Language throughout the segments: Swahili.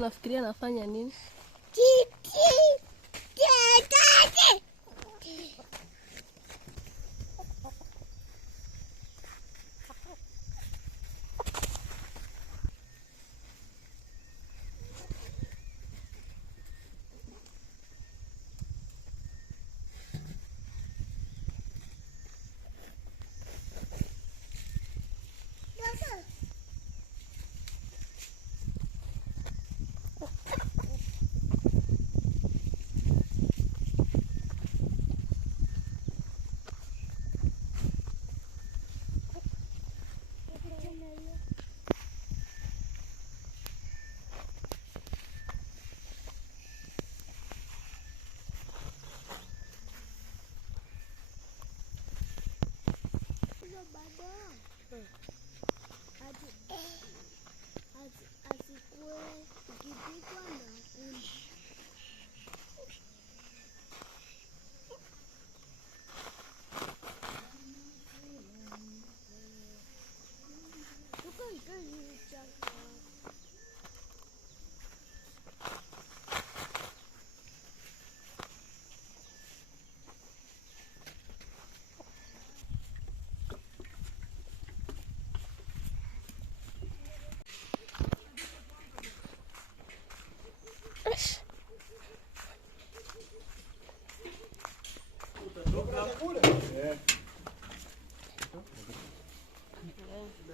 unafikiria nafanya nini?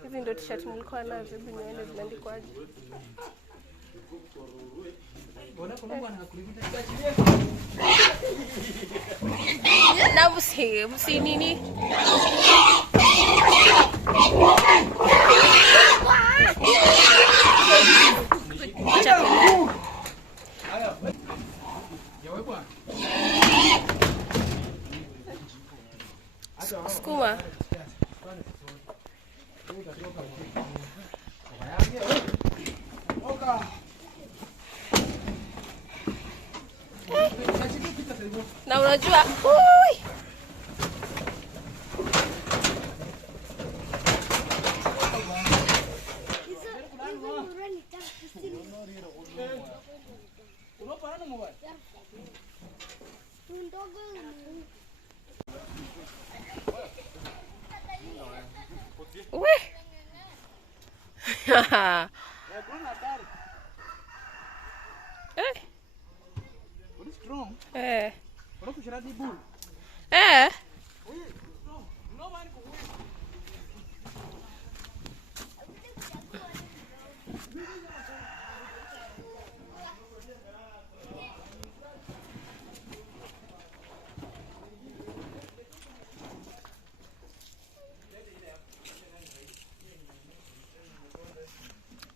Hizi ndio t-shirt nilikuwa nazo, hivi niende zimeandikwaje? Na msi nini? Skuma. Na unajua,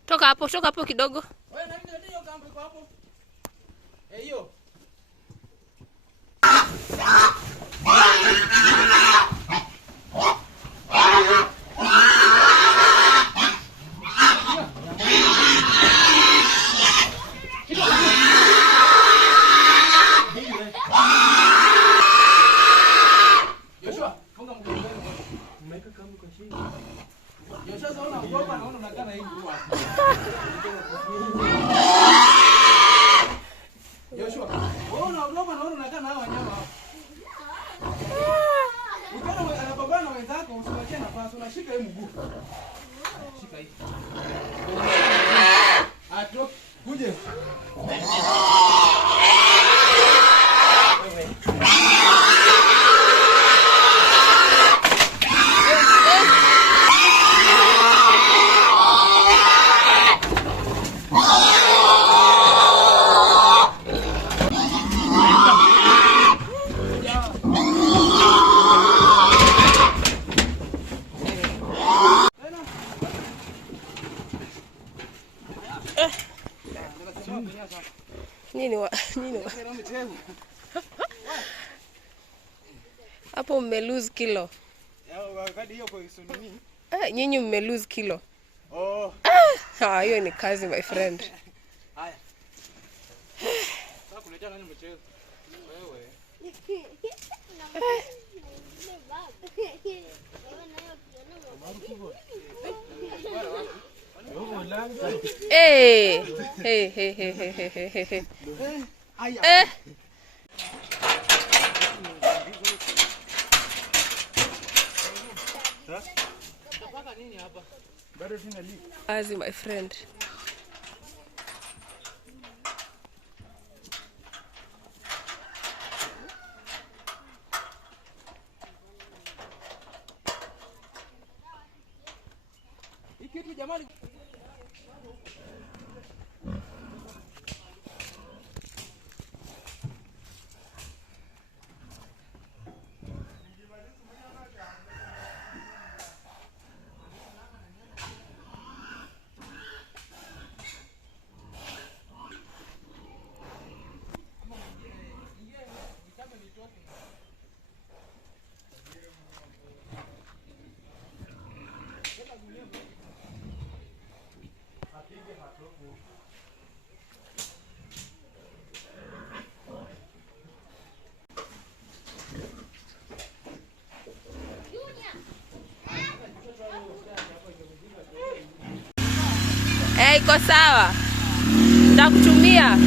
toka hapo kidogo. Wewe nani ndio hiyo kambi kwa hapo? Hiyo. Joshua, funga mguu wenu. Mmeka kambi kwa chini. Joshua sasa unaogopa naona unakaa na hii nguo. Joshua, wewe unaogopa naona unakaa na hao wanyama hapo. Ukiona anapambana na wenzako usiwachie nafasi, unashika hii mguu. Shika hii. Ato, kuje. Nini hapo mme lose kilo. Wakati hiyo kwa nini? Nyinyi mme lose kilo. Oh. Hiyo ni kazi my friend. Haya. Sasa kuletea nani mchezo? Wewe. Wewe Hey, hey, hey, hey, hey, hey, hey, hey. Azi, my friend. Ikitu jamani. Iko sawa. Nitakutumia.